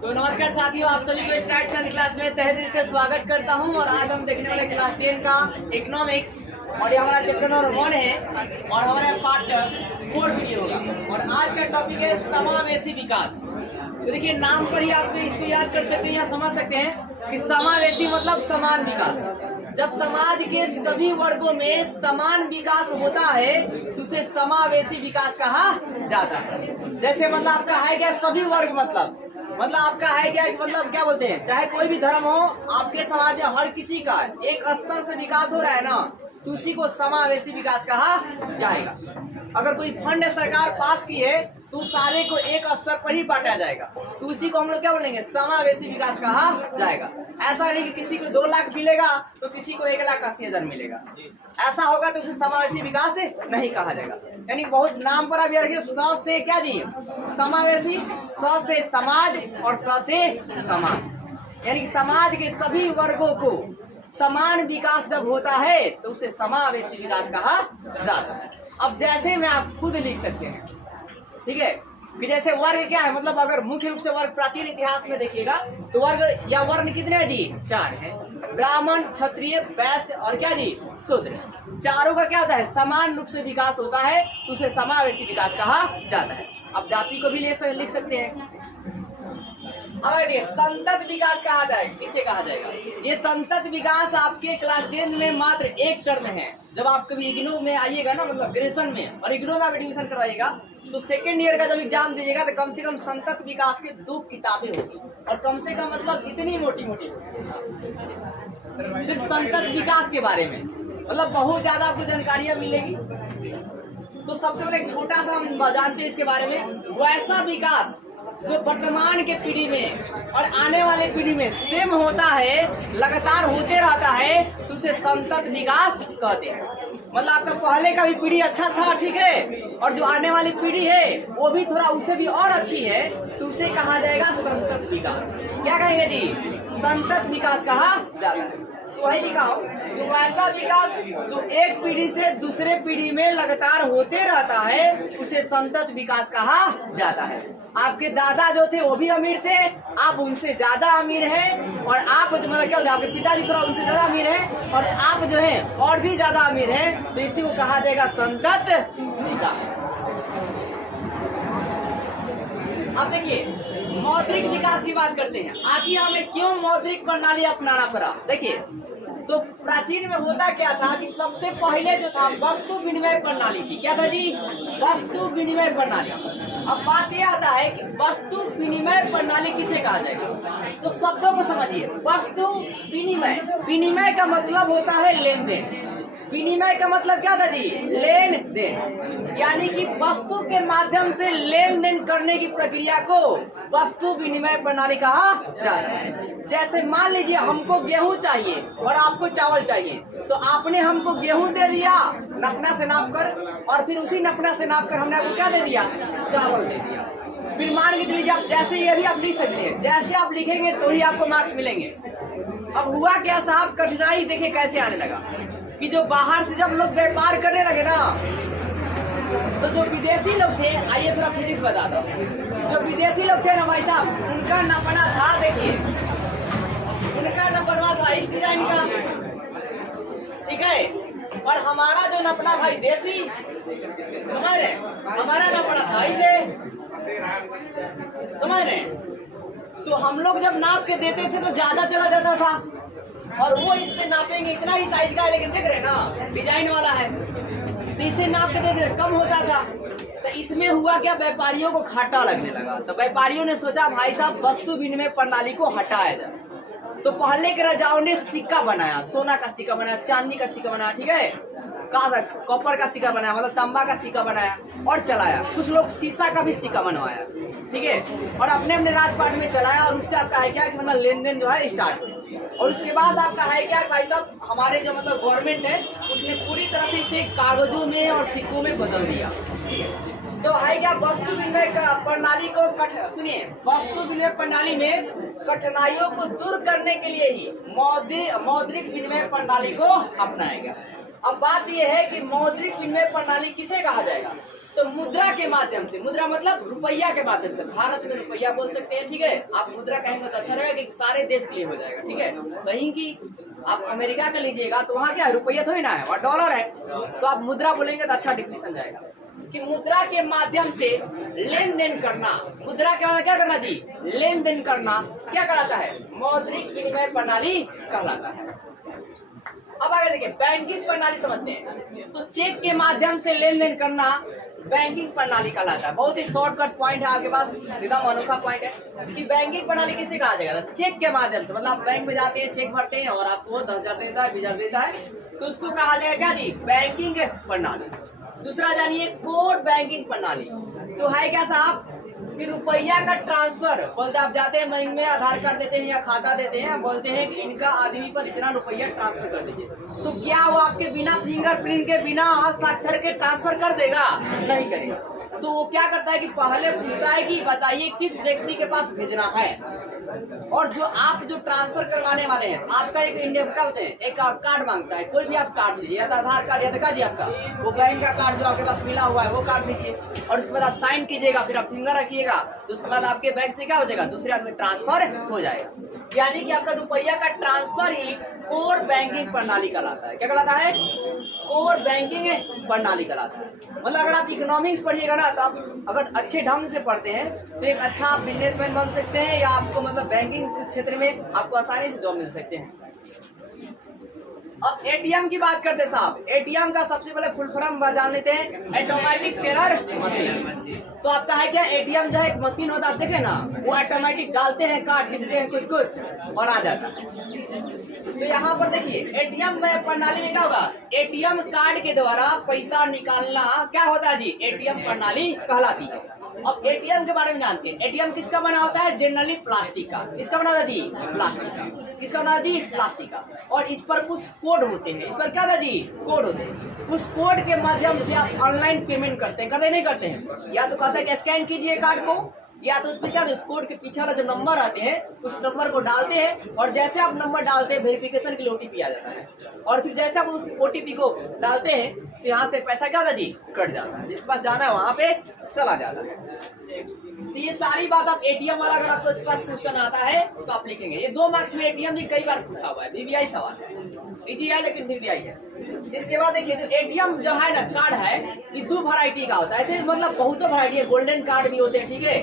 तो नमस्कार साथियों, आप सभी को स्टार्ट 10 क्लास में तहे दिल से स्वागत करता हूं। और आज हम देखने वाले क्लास 10 का इकोनॉमिक्स और ये हमारा चैप्टर नंबर 1 है और हमारा पार्ट 4 वीडियो होगा। और आज का टॉपिक है समावेशी विकास। तो देखिए, नाम पर ही आप इसको याद कर सकते हैं या समझ सकते हैं कि समावेशी मतलब समान विकास। जब समाज के सभी वर्गों में समान विकास होता है तो उसे समावेशी विकास कहा जाता है। जैसे मतलब आपका है क्या, सभी वर्ग मतलब आपका है क्या, मतलब क्या बोलते हैं, चाहे कोई भी धर्म हो, आपके समाज में हर किसी का एक स्तर से विकास हो रहा है ना, तो उसी को समावेशी विकास कहा जाएगा। अगर कोई फंड सरकार पास की है तो सारे को एक स्तर पर ही बांटा जाएगा, तो उसी को हम लोग क्या बोलेंगे, समावेशी विकास कहा जाएगा। ऐसा नहीं कि किसी को 2 लाख मिलेगा तो किसी को 1,80,000 मिलेगा, ऐसा होगा तो उसे समावेशी विकास नहीं कहा जाएगा। यानी बहुत नाम पर आप रखिए, स से क्या जी, समावेशी, स से समाज और स से समाज। यानी समाज के सभी वर्गों को समान विकास जब होता है तो उसे समावेशी विकास कहा जाता है। अब जैसे में आप खुद लिख सकते हैं, ठीक है, कि जैसे वर्ग क्या है, मतलब अगर मुख्य रूप से वर्ग प्राचीन इतिहास में देखिएगा तो वर्ग या वर्ण कितने हैं जी, 4 है। ब्राह्मण, क्षत्रिय, वैश्य और क्या जी, शूद्र। चारों का क्या होता है, समान रूप से विकास होता है तो उसे समावेशी विकास कहा जाता है। अब जाति को भी लिख सकते हैं। अब संतत विकास कहा जाएगा, किसे कहा जाएगा, ये संतत विकास आपके क्लास 10 में मात्र एक टर्म है। जब आप कभी इग्नू में आइएगा ना, मतलब ग्रेजुएशन में, और इग्नू में आप एडमिशन करवाइएगा तो सेकेंड ईयर का जब एग्जाम दीजिएगा तो कम से कम संतत विकास की 2 किताबें होगी, और कम से कम मतलब इतनी मोटी सिर्फ संतत विकास के बारे में, मतलब बहुत ज्यादा आपको जानकारियां मिलेगी। तो सबसे पहले एक छोटा सा हम जानते हैं इसके बारे में, वैसा विकास जो वर्तमान के पीढ़ी में और आने वाले पीढ़ी में सेम होता है, लगातार होते रहता है, तो उसे संतत विकास कहते हैं। मतलब आपका पहले का भी पीढ़ी अच्छा था, ठीक है, और जो आने वाली पीढ़ी है वो भी थोड़ा उससे भी और अच्छी है, तो उसे कहा जाएगा संतत विकास। क्या कहेंगे जी, संतत विकास कहा जाता है। तो वही लिखा हो, तो वैसा विकास जो एक पीढ़ी से दूसरे पीढ़ी में लगातार होते रहता है उसे संतत विकास कहा जाता है। आपके दादा जो थे वो भी अमीर थे, आप उनसे ज्यादा अमीर हैं, और आप मतलब क्या होता है, आपके पिताजी थोड़ा उनसे ज्यादा अमीर हैं और आप जो है और भी ज्यादा अमीर हैं, तो इसी को कहा जाएगा संतत विकास। अब देखिए, मौद्रिक विकास की बात करते हैं। आखिर हमें क्यों मौद्रिक प्रणाली अपनाना पड़ा। देखिए, तो प्राचीन में होता क्या था कि सबसे पहले जो था वस्तु विनिमय प्रणाली थी। क्या था जी, वस्तु विनिमय प्रणाली। अब बात यह आता है कि वस्तु विनिमय प्रणाली किसे कहा जाएगा, तो शब्दों को समझिए। वस्तु विनिमय, विनिमय का मतलब होता है लेन देन। विनिमय का मतलब क्या था जी, लेन देन, यानी कि वस्तु के माध्यम से लेन देन करने की प्रक्रिया को वस्तु विनिमय प्रणाली कहा जाता है। जैसे मान लीजिए हमको गेहूं चाहिए और आपको चावल चाहिए, तो आपने हमको गेहूं दे दिया नपना से नाप कर, और फिर उसी नपना से नाप कर हमने आपको क्या दे दिया, चावल दे दिया। फिर मान के चलिए आप जैसे ये भी आप लिख सकते हैं, जैसे आप लिखेंगे तो ही आपको मार्क्स मिलेंगे। अब हुआ क्या साहब, कठिनाई देखिए कैसे आने लगा कि जो बाहर से जब लोग व्यापार करने लगे ना, तो जो विदेशी लोग थे, आइए थोड़ा फिजिक्स बता दो, जो विदेशी लोग थे ना भाई साहब, उनका नपना था, देखिए उनका नपना था इस डिजाइन का, ठीक है, और हमारा जो नपना भाई देसी, समझ रहे, हमारा नपना था इसे, समझ रहे। तो हम लोग जब नाप के देते थे तो ज्यादा चला जाता था, और वो इससे नापेंगे इतना ही साइज का है, लेकिन देख रहे ना डिजाइन वाला है, तो इसे नाप के देते कम होता था। तो इसमें हुआ क्या, व्यापारियों को घाटा लगने लगा। तो व्यापारियों ने सोचा भाई साहब वस्तु विनिमय प्रणाली को हटाया जाए। तो पहले के राजाओं ने सिक्का बनाया, सोना का सिक्का बनाया, चांदी का सिक्का बनाया, ठीक है, कॉपर का सिक्का बनाया, मतलब तांबा का सिक्का बनाया और चलाया। कुछ लोग शीशा का भी सिक्का बनवाया, ठीक है, और अपने अपने राजपाट में चलाया, और उससे आपका है क्या, मतलब लेन देन जो है स्टार्ट। और उसके बाद आपका है क्या भाई साहब, हमारे जो मतलब गवर्नमेंट है उसने पूरी तरह से इसे कागजों में और सिक्कों में बदल दिया, ठीक है। तो है क्या, वस्तु विनिमय प्रणाली को सुनिए, वस्तु विनिमय प्रणाली में कठिनाइयों को दूर करने के लिए ही मौद्रिक विनिमय प्रणाली को अपनाया गया। अब बात यह है कि मौद्रिक विनिमय प्रणाली किसे कहा जाएगा, तो मुद्रा के माध्यम से, मुद्रा मतलब रुपया के माध्यम से, भारत में रुपया बोल सकते हैं, ठीक है। आप मुद्रा कहेंगे तो अच्छा रहेगा कि सारे देश के लिए हो जाएगा, ठीक है। कहीं की आप अमेरिका का लीजिएगा तो वहाँ क्या है, रुपया थोड़ी ना है, वहाँ डॉलर है, तो आप मुद्रा बोलेंगे तो अच्छा डिफिनेशन जाएगा कि मुद्रा के माध्यम से लेन देन करना। मुद्रा के माध्यम क्या करना जी, लेन देन करना क्या कहलाता है, मौद्रिक विनिमय प्रणाली कहलाता है। अब आगे देखिए, बैंकिंग प्रणाली समझते हैं। तो चेक के माध्यम से लेन देन करना बैंकिंग प्रणाली कहलाता है। बहुत ही शॉर्टकट पॉइंट है आपके पास, एकदम अनोखा पॉइंट है कि बैंकिंग प्रणाली किसे कहा जाएगा, चेक के माध्यम से। मतलब आप बैंक में जाते हैं, चेक भरते हैं और आपको 10,000 देता है, 20,000 देता है, तो उसको कहा जाएगा क्या जी, बैंकिंग प्रणाली। दूसरा जानिए कोर बैंकिंग प्रणाली। तो है क्या साहब कि रुपया का ट्रांसफर, बोलते आप जाते हैं बैंक में, आधार कार्ड देते हैं या खाता देते हैं, बोलते हैं कि इनका आदमी पर इतना रुपया ट्रांसफर कर दीजिए, तो क्या वो आपके बिना फिंगरप्रिंट के, बिना हस्ताक्षर के ट्रांसफर कर देगा, नहीं करेगा। तो वो क्या करता है कि पहले पूछता है कि बताइए किस व्यक्ति के पास भेजना है, और जो आप जो ट्रांसफर करवाने वाले हैं, आपका एक इंडिया का होते हैं, एक कार्ड मांगता है, कोई भी आप कार्ड लीजिए, या तो आधार कार्ड या तो जी आपका वो बैंक का कार्ड जो आपके पास मिला हुआ है वो कार्ड लीजिए, और उसके बाद आप साइन कीजिएगा, फिर आप फिंगर रखिएगा, तो उसके बाद आपके बैंक से क्या हो जाएगा, दूसरे आदमी ट्रांसफर हो जाएगा। यानी कि आपका रुपया का ट्रांसफर ही कोर बैंकिंग प्रणाली कहलाता है। क्या कहलाता है, कोर बैंकिंग प्रणाली कहलाता है। मतलब अगर आप इकोनॉमिक्स पढ़िएगा ना, तो आप अगर अच्छे ढंग से पढ़ते हैं तो एक अच्छा बिजनेसमैन बन सकते हैं, या आपको मतलब बैंकिंग क्षेत्र में आपको आसानी से जॉब मिल सकते हैं। अब एटीएम की बात करते हैं साहब। एटीएम का सबसे पहले फुल फॉर्म जान लेते हैं, ऑटोमेटिक टेलर मशीन। तो आपका है क्या, एटीएम जो है एक मशीन होता है, आप देखे ना, वो ऑटोमेटिक डालते हैं, कार्ड लिखते हैं कुछ कुछ और आ जाता है। तो यहाँ पर देखिए एटीएम प्रणाली में क्या होगा, एटीएम कार्ड के द्वारा पैसा निकालना क्या होता है जी, एटीएम प्रणाली कहलाती है। अब एटीएम के बारे में जानते हैं। एटीएम किसका बना होता है, जनरली प्लास्टिक का। किसका बना होता है जी, प्लास्टिक का। किसका बना होता है जी, प्लास्टिक का। और इस पर कुछ कोड होते हैं, इस पर क्या था जी, कोड होते हैं। उस कोड के माध्यम से आप ऑनलाइन पेमेंट करते हैं, करते नहीं करते हैं, या तो कहते हैं कि स्कैन कीजिए कार्ड को, या तो उसमें क्या, उस कोड के पीछे वाला जो नंबर आते हैं उस नंबर को डालते हैं, और जैसे आप नंबर डालते हैं वेरिफिकेशन के लिए ओटीपी आ जाता है, और फिर जैसे आप उस ओटीपी को डालते हैं तो यहाँ से पैसा क्या होता है जी, कट जाता है, जिसके पास जाना है वहां पे चला जाता है। तो ये सारी बात आप एटीएम वाला अगर आपको इस पास क्वेश्चन आता है तो आप लिखेंगे। ये 2 मार्क्स में एटीएम भी कई बार पूछा हुआ है, वीवीआई सवाल है, इजी है लेकिन वीवीआई है। इसके बाद देखिए जो एटीएम जो है ना कार्ड है, ये 2 वैरायटी का होता है। ऐसे मतलब बहुत वैरायटी है, गोल्डन कार्ड भी होते हैं, ठीक है।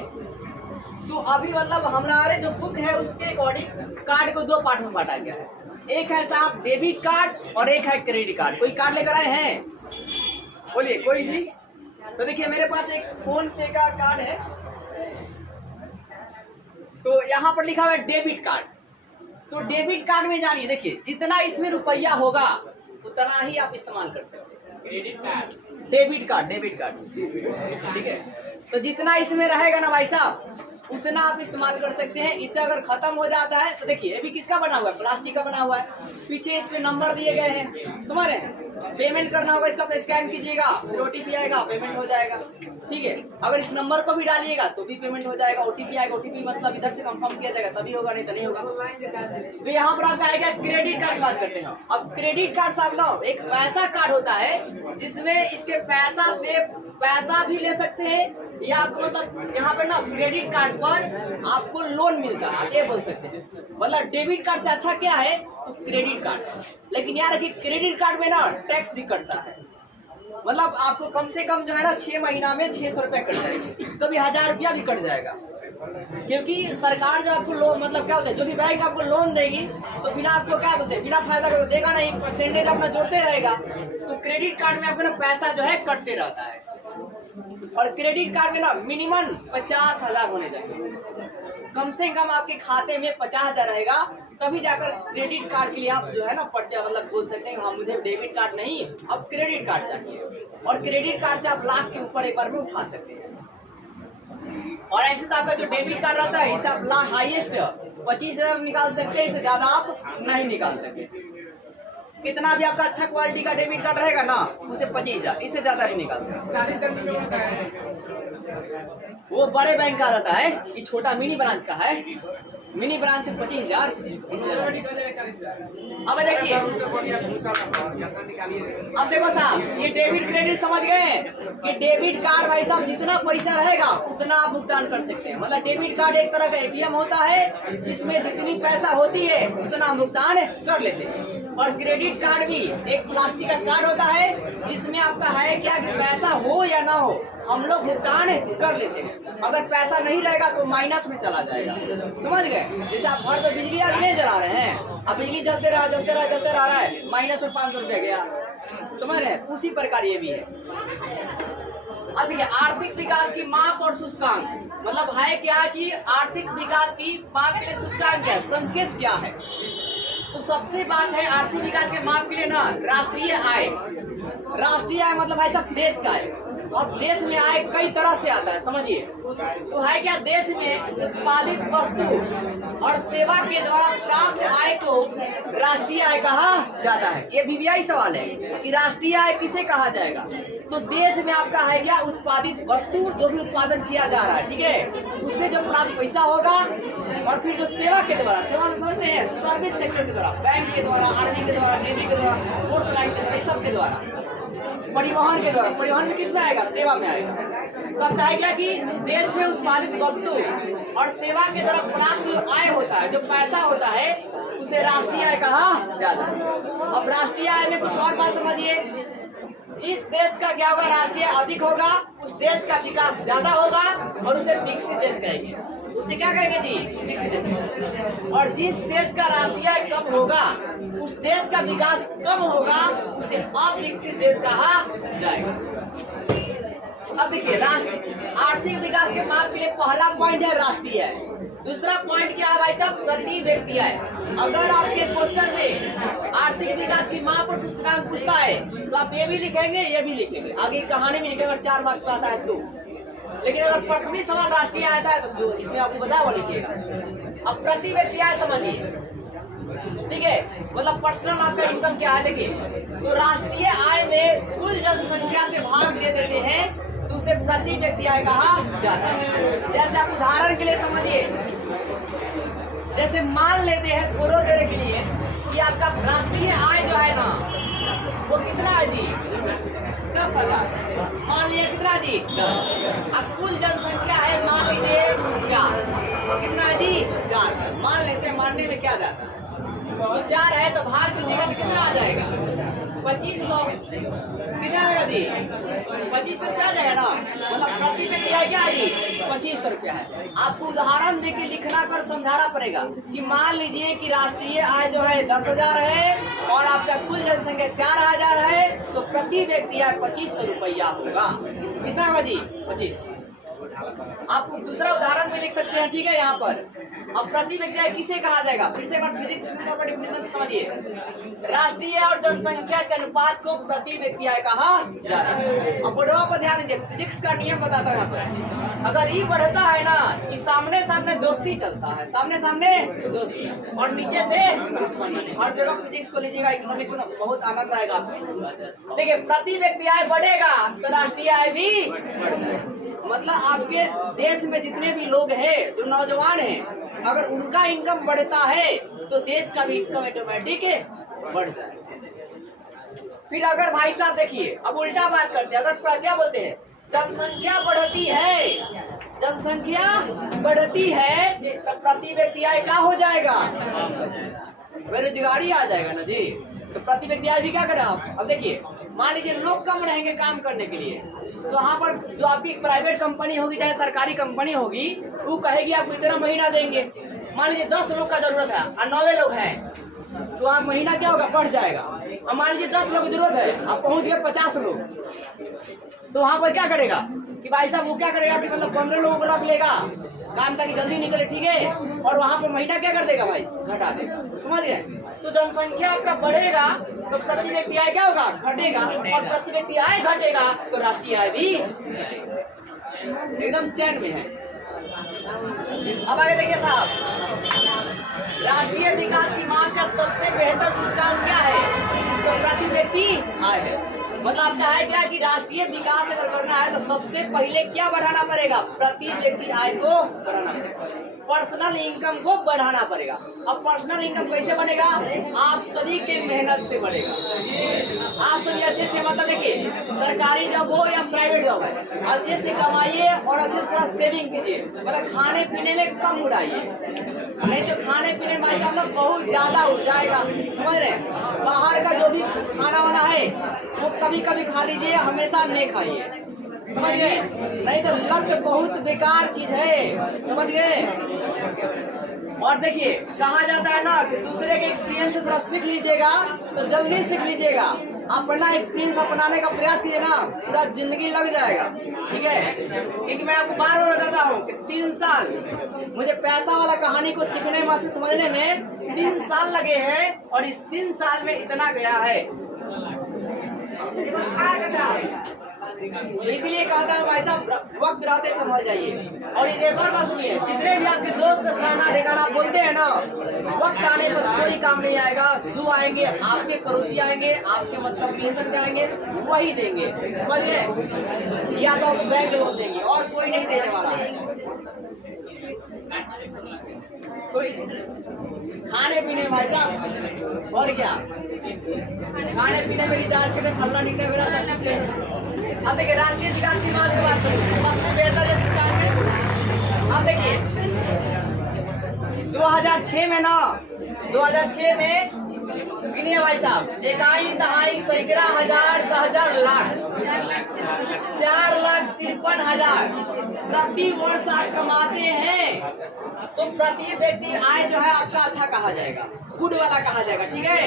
तो अभी मतलब हमारे जो बुक है उसके अकॉर्डिंग कार्ड को 2 पार्ट में बांटा गया है। एक है साहब डेबिट कार्ड और एक है क्रेडिट कार्ड। कोई कार्ड लेकर आए हैं, बोलिए कोई भी। तो देखिए मेरे पास एक फोन पे का कार्ड है, तो यहाँ पर लिखा हुआ है डेबिट कार्ड। तो डेबिट कार्ड में जानिए, देखिए जितना इसमें रुपया होगा उतना ही आप इस्तेमाल कर सकते हैं। Credit card, debit card, debit card, ठीक है। तो जितना इसमें रहेगा ना भाई साहब उतना आप इस्तेमाल कर सकते हैं। इससे अगर खत्म हो जाता है तो देखिए ये भी किसका बना हुआ है, प्लास्टिक का बना हुआ है, पीछे इस पे नंबर दिए गए हैं, समझ रहे हैं। पेमेंट करना होगा, इसका पे स्कैन कीजिएगा, फिर ओटीपी आएगा, पेमेंट हो जाएगा, ठीक है। अगर इस नंबर को भी डालिएगा तो भी पेमेंट हो जाएगा, ओटीपी आएगा, ओटीपी मतलब इधर से कंफर्म किया जाएगा तभी होगा, नहीं तो नहीं होगा। तो यहाँ पर आपका आएगा क्रेडिट कार्ड की बात करते हैं। अब क्रेडिट कार्ड साहब ना एक ऐसा कार्ड होता है जिसमें इसके पैसा से पैसा भी ले सकते हैं, या आपको मतलब यहाँ पर ना क्रेडिट कार्ड पर आपको लोन मिलता है, आप ये बोल सकते हैं। मतलब डेबिट कार्ड से अच्छा क्या है तो क्रेडिट कार्ड। लेकिन यार कि क्रेडिट कार्ड में ना टैक्स भी कटता है, मतलब आपको कम से कम जो है ना 6 महीना में 600 रुपया कट जाएगी, कभी 1000 रुपया भी कट जाएगा। क्योंकि सरकार जो आपको लोन मतलब क्या होता है, जो भी बैंक आपको लोन देगी तो बिना आपको क्या बोलते हैं, बिना फायदा का देगा नहीं, परसेंटेज अपना जोड़ते रहेगा। तो क्रेडिट कार्ड में अपना पैसा जो है कटते रहता है। और क्रेडिट कार्ड में ना मिनिमम 50,000 होने चाहिए, कम से कम आपके खाते में 50,000 रहेगा, तभी जाकर क्रेडिट कार्ड के लिए आप जो है ना पर्चा मतलब बोल सकते हैं हाँ मुझे डेबिट कार्ड नहीं अब क्रेडिट कार्ड चाहिए। और क्रेडिट कार्ड से आप लाख के ऊपर एक बार में उठा सकते हैं। और ऐसे तो आपका जो डेबिट कार्ड रहता है इसे आप लाख हाईएस्ट 25,000 निकाल सकते हैं, इससे ज्यादा आप नहीं निकाल सकते। कितना भी आपका अच्छा क्वालिटी का डेबिट कार्ड रहेगा ना उसे 25,000, इससे ज्यादा नहीं निकाल सकते। 40 वो बड़े बैंक का रहता है, ये छोटा मिनी ब्रांच का है। मिनी ब्रांच से 25,000। अब देखिए, अब देखो साहब, ये डेबिट क्रेडिट समझ गए कि डेबिट कार्ड भाई साहब जितना पैसा रहेगा उतना आप भुगतान कर सकते हैं। मतलब डेबिट कार्ड एक तरह का एटीएम होता है जिसमें जितनी पैसा होती है उतना हम भुगतान कर लेते हैं। और क्रेडिट कार्ड भी एक प्लास्टिक का कार्ड होता है जिसमें आपका है क्या कि पैसा हो या ना हो हम लोग भुगतान कर लेते हैं। अगर पैसा नहीं रहेगा तो माइनस में चला जाएगा, समझ गए। जैसे आप घर पे बिजली आज नहीं जला रहे हैं, अब बिजली जलते रहा है, माइनस में 500 रुपया गया, समझ रहे हैं। उसी प्रकार ये भी है। अब देखिए, आर्थिक विकास की माप और सूचकांक, मतलब है क्या कि आर्थिक विकास की माप के लिए सूचकांक क्या है, संकेत क्या है। तो सबसे बात है आर्थिक विकास के माप के लिए ना राष्ट्रीय आय। राष्ट्रीय आय मतलब है सब देश का आय। अब देश में आय कई तरह से आता है, समझिए। तो है क्या, देश में उत्पादित वस्तु और सेवा के द्वारा प्राप्त आय को राष्ट्रीय आय कहा जाता है। ये भी सवाल है कि राष्ट्रीय आय किसे कहा जाएगा। तो देश में आपका है क्या, उत्पादित वस्तु जो भी उत्पादन किया जा रहा है, ठीक है, उससे जो प्राप्त पैसा होगा, और फिर जो सेवा के द्वारा, सेवा समझते हैं सर्विस सेक्टर के द्वारा, बैंक के द्वारा, आर्मी के द्वारा, नेवी के द्वारा, फोर्स लाइन के द्वारा, सब के द्वारा, परिवहन के द्वारा। परिवहन में किसमें आएगा, सेवा में आएगा। तो अब कहा गया कि देश में उत्पादित वस्तु और सेवा के द्वारा प्राप्त आय होता है, जो पैसा होता है उसे राष्ट्रीय आय कहा जाता है। अब राष्ट्रीय आय में कुछ और बात समझिए। जिस देश का क्या होगा, राष्ट्रीय अधिक होगा, उस देश का विकास ज्यादा होगा और उसे विकसित देश कहेंगे। उसे क्या कहेंगे जी, विकसित देश। और जिस देश का राष्ट्रीय आय कम होगा, उस देश का विकास कम होगा, उसे अविकसित देश कहा जाएगा। अब देखिए, आर्थिक विकास के माप के लिए पहला पॉइंट है राष्ट्रीय आय। दूसरा पॉइंट क्या है भाई साहब, प्रति व्यक्ति आय। अगर आपके क्वेश्चन में आर्थिक विकास की माप और सूचकांक पूछता है तो आप ये भी लिखेंगे, ये भी लिखेंगे, आगे कहानी में लिखेंगे। अगर 4 मार्क्स का आता है तो, लेकिन अगर पर्सनली सवाल राष्ट्रीय आता है तो जो इसमें आपको बता वो लिखिएगा। अब प्रति व्यक्ति आय समझिए, ठीक है, मतलब पर्सनल आपका इनकम क्या है। देखिए, तो राष्ट्रीय आय में कुल जनसंख्या से भाग दे देते हैं तो उसे प्रति व्यक्ति आय कहा जाता है। जैसे आप उदाहरण के लिए समझिए, जैसे मान लेते हैं थोड़ा देर के लिए कि आपका राष्ट्रीय आय जो है ना वो कितना है जी, 10,000। मान लिया कितना जी, 10। अब कुल जनसंख्या है मान लीजिए 4। कितना है जी, 4। मान लेते हैं, मानने में क्या जाता है, तो 4 है तो भाग दीजिएगा तो कितना आ जाएगा, 2500। कितना आएगा जी, 2500 रुपया आ जाएगा ना। मतलब प्रति व्यक्ति आय क्या है जी, 2500 रुपया है। आपको उदाहरण देके लिखना कर समझाना पड़ेगा कि मान लीजिए कि राष्ट्रीय आय जो है 10,000 है और आपका कुल जनसंख्या 4,000 है, तो प्रति व्यक्ति आय 2500 रुपया होगा। कितना होगा जी, 25। आप दूसरा उदाहरण में लिख सकते हैं, ठीक है। यहाँ पर अब प्रति व्यक्ति आय किसे कहा जाएगा, फिर से एक बार फिजिक्स का डेफिनेशन समझिए। राष्ट्रीय और जनसंख्या के अनुपात को प्रति व्यक्ति आय कहा जाता है। अब बढ़वा पर ध्यान दीजिए, फिजिक्स का नियम बताता है यहाँ पर। अगर ई बढ़ता है ना, ये सामने सामने दोस्ती चलता है, सामने सामने दोस्ती, और नीचे से दुश्मनी। हर जगह फिजिक्स को लीजिएगा, इकोनॉमिक्स में बहुत आनंद आएगा। देखिए, प्रति व्यक्ति आय बढ़ेगा तो राष्ट्रीय आय भी बढ़ेगा। मतलब आपके देश में जितने भी लोग हैं, जो नौजवान हैं, अगर उनका इनकम बढ़ता है तो देश का भी इनकम ऑटोमेटिक बढ़ जाए। फिर अगर भाई साहब देखिए, अब उल्टा बात करते हैं, अगर क्या बोलते हैं, जनसंख्या बढ़ती है, जनसंख्या बढ़ती है तो प्रति व्यक्ति आय क्या हो जाएगा, बेरोजगारी आ जाएगा ना जी। तो प्रति व्यक्ति आय भी क्या करें आप। अब देखिए, मान लीजिए लोग कम रहेंगे काम करने के लिए, तो वहाँ पर जो आपकी प्राइवेट कंपनी होगी चाहे सरकारी कंपनी होगी, वो कहेगी आपको इतना महीना देंगे। मान लीजिए 10 लोग का जरूरत है और 9 लोग हैं, तो आप महीना क्या होगा, बढ़ जाएगा। और मान लीजिए 10 लोग की जरूरत है, आप पहुँच गए 50 लोग, तो वहाँ पर क्या करेगा कि भाई साहब वो क्या करेगा कि मतलब 15 लोगों को रख लेगा काम ताकि जल्दी निकले, ठीक है। और वहाँ पर महीना क्या कर देगा भाई, घटा देगा, समझ गए। तो जनसंख्या आपका बढ़ेगा तो प्रति व्यक्ति आय क्या होगा, घटेगा, और प्रति व्यक्ति आय घटेगा तो राष्ट्रीय आय भी एकदम चैन में है। अब आगे देखिए साहब, राष्ट्रीय विकास की मांग का सबसे बेहतर सूचकांक क्या है, तो प्रति व्यक्ति आय है। मतलब आपका है क्या कि राष्ट्रीय विकास अगर करना है तो सबसे पहले क्या बढ़ाना पड़ेगा? प्रति व्यक्ति आय को बढ़ाना पड़ेगा, पर्सनल इनकम को बढ़ाना पड़ेगा। अब पर्सनल इनकम कैसे बनेगा? आप सभी के मेहनत से बढ़ेगा। आप सभी अच्छे से, मतलब देखिए सरकारी जॉब हो या प्राइवेट जॉब है, अच्छे से कमाइए और अच्छे से थोड़ा सेविंग कीजिए, मतलब खाने पीने में कम उड़ाइए, नहीं तो खाने पीने में हम लोग बहुत ज्यादा उड़ जाएगा, समझ रहे हैं? बाहर का जो भी खाना वाना है वो कभी कभी खा लीजिए, हमेशा नहीं खाइए, समझ गए? नहीं तो लत बहुत बेकार चीज है, समझ गए? और देखिए कहा जाता है ना कि दूसरे के एक्सपीरियंस से थोड़ा सीख लीजिएगा तो जल्दी सीख लीजिएगा। अपना एक्सपीरियंस अपनाने का प्रयास कीजिए ना, पूरा जिंदगी लग जाएगा, ठीक है? क्योंकि मैं आपको बार बार बताता हूँ कि 3 साल मुझे पैसा वाला कहानी को सीखने में, से समझने में 3 साल लगे हैं और इस 3 साल में इतना गया है। तो इसीलिए कहता हूँ भाई साहब वक्त रहते संभल जाइए। और एक और बात सुनिए, जितने भी आपके दोस्त फलाना ठिकाना बोलते हैं ना, वक्त आने पर कोई काम नहीं आएगा। जो आएंगे आपके पड़ोसी आएंगे, आपके मतलब रिलेशन के आएंगे, वही देंगे, समझिए? या तो आपको बैंक लोन देंगे और कोई नहीं देने वाला है। तो खाने पीने भाई साहब और क्या, खाने पीने में रिचार्ज करने फलना निकले मेरा सब कुछ है। अब देखिए राष्ट्रीय विकास की बात करिए, सबसे बेहतर है शिक्षा में। अब देखिए 2006 में ना, 2006 में गिनिए भाई साहब, इकाई दहाई सैकड़ा हजार 10,000 लाख 4,53,000 प्रति वर्ष आप कमाते हैं तो प्रति व्यक्ति आय जो है आपका अच्छा कहा जाएगा, गुड वाला कहा जाएगा, ठीक है?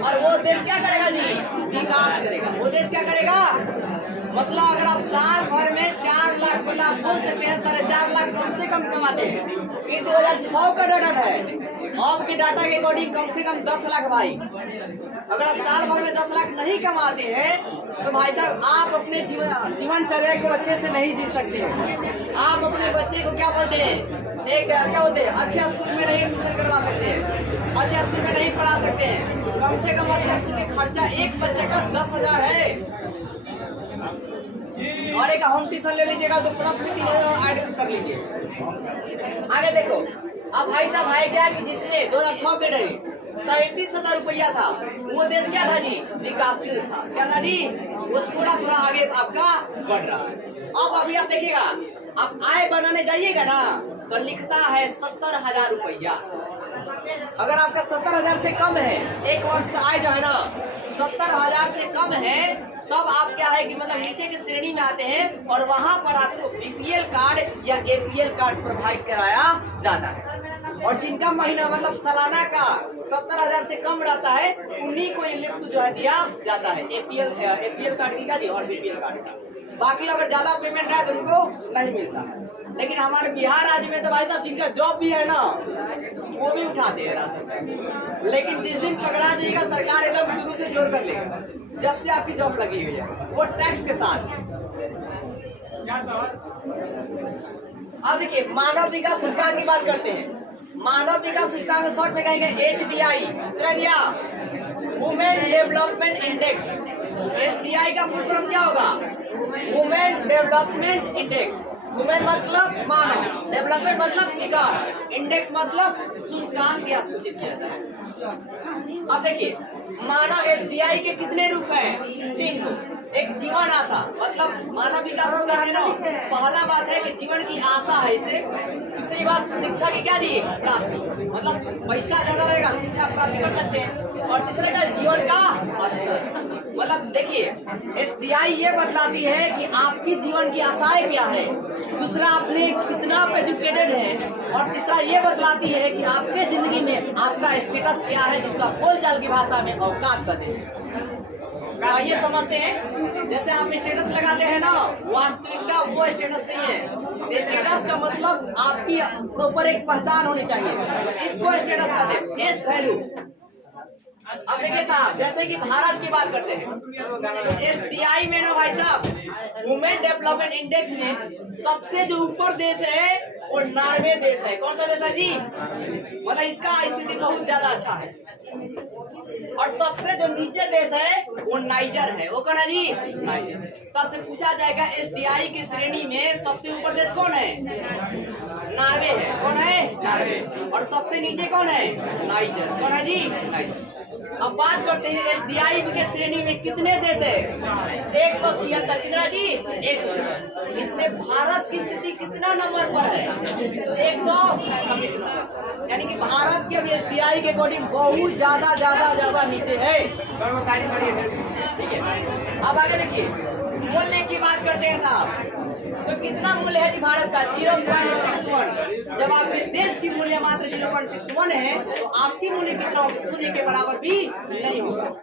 और वो देश क्या करेगा जी? विकास करेगा। वो देश क्या करेगा? मतलब अगर आप साल भर में 4 लाख, मतलब आप बोल सकते हैं 4.5 लाख कम से कम कमाते हैं। ये 2006 का डाटा है, आपके डाटा के अकॉर्डिंग कम से कम 10 लाख भाई। अगर आप साल भर में 10 लाख नहीं कमाते हैं तो भाई साहब आप अपने जीवनचर्या को अच्छे से नहीं जी सकते हैं। आप अपने बच्चे को क्या बोलते हैं, एक क्या बोलते हैं, अच्छे स्कूल में नहीं एडमिशन करवा सकते हैं, अच्छे स्कूल में नहीं पढ़ा सकते हैं। कम से कम अच्छे स्कूल के खर्चा एक बच्चे का 10,000 है। और एक होम ट्यूशन ले लीजिएगा तो प्लस में 3,000 ऐड कर लीजिए। आगे देखो, अब भाई साहब है क्या कि जिसने 2006 के डरे 37,000 रुपया था, वो देश क्या था जी? विकासशील था। क्या था जी? वो थोड़ा थोड़ा आगे आपका बढ़ रहा है। अब अभी आप देखिएगा, आप आय बनाने जाइएगा ना तो लिखता है 70,000 रुपया। अगर आपका 70,000 से कम है, एक वर्ष का आय जो है ना 70,000 से कम है, तब आप क्या है कि मतलब नीचे की श्रेणी में आते हैं और वहां पर आपको बीपीएल कार्ड या एपीएल कार्ड प्रोवाइड कराया जाता है। और जिनका महीना मतलब सालाना का 70,000 से कम रहता है, उन्हीं को ये लिफ्ट जो है दिया जाता है, एपीएल कार्ड की का जी और बीपीएल कार्ड का। बाकी अगर ज्यादा पेमेंट है तो उनको नहीं मिलता है। लेकिन हमारे बिहार राज्य में तो भाई साहब जिनका जॉब भी है ना, वो भी उठाते हैं राशन। लेकिन जिस दिन पकड़ा जाएगा सरकार एकदम शुरू से जोड़ कर लेगा, जब से आपकी जॉब लगी हुई है, वो टैक्स के साथ। क्या सवाल? अब देखिए मानव विकास सूचकांक की बात करते हैं। मानव विकास सूचकांक शॉर्ट में कहेंगे HDI, सुना दिया? Women development index. HDI का फुल फॉर्म क्या होगा? Women development index. वुमेन मतलब मानव, डेवलपमेंट मतलब विकास, इंडेक्स मतलब सूचकांक या सूचित किया जाता है। अब देखिए मानव HDI के कितने रूप हैं? 3 रूप। एक जीवन आशा, मतलब मानव विकास सूचकांक है ना, पहला बात है कि जीवन की आशा है इसे। दूसरी बात शिक्षा की क्या दी? प्राप्ति, मतलब पैसा ज्यादा रहेगा शिक्षा प्राप्ति कर सकते हैं। और तीसरे का जीवन का स्तर, मतलब देखिए HDI ये बतलाती है कि आपकी जीवन की आशाएं क्या है, दूसरा आपने कितना एजुकेटेड है, और तीसरा ये बतलाती है कि आपके जिंदगी में आपका स्टेटस क्या है, जिसका बोलचाल की भाषा में औकात कहते हैं। ये समझते हैं, जैसे आप स्टेटस लगाते हैं ना, वास्तविकता वो स्टेटस नहीं है। स्टेटस का मतलब आपकी प्रॉपर एक पहचान होनी चाहिए, इसको स्टेटस कहते हैं, फेस वैल्यू। अब देखिए साहब, जैसे कि भारत की बात करते हैं तो HDI में ना भाई साहब, वुमेन डेवलपमेंट इंडेक्स में सबसे जो ऊपर देश है वो नॉर्वे देश है। कौन सा देश है जी? मतलब इसका स्थिति बहुत ज्यादा अच्छा है। और सबसे जो नीचे देश है वो नाइजर है। वो कौन है जी? नाइजर। तो आपसे पूछा जाएगा एसडीआई की श्रेणी में सबसे ऊपर देश कौन है? नॉर्वे है। कौन है? नॉर्वे। और सबसे नीचे कौन है? नाइजर। कौन है जी? नाइजर। अब बात करते हैं एसडीआई के श्रेणी में कितने देश है? 176। कितना जी? 176। इसमें भारत की स्थिति कितना नंबर पर है? 126 नंबर। यानी कि भारत के एसडीआई के अकॉर्डिंग बहुत ज्यादा नीचे है। ठीक है, अब आगे देखिए मूल्य की बात करते हैं साहब। तो कितना मूल्य है जी भारत का? 0.61। जब आपके देश की मूल्य मात्र 0.61 है तो आपकी मूल्य कितना होगी? शून्य के बराबर भी नहीं होगा।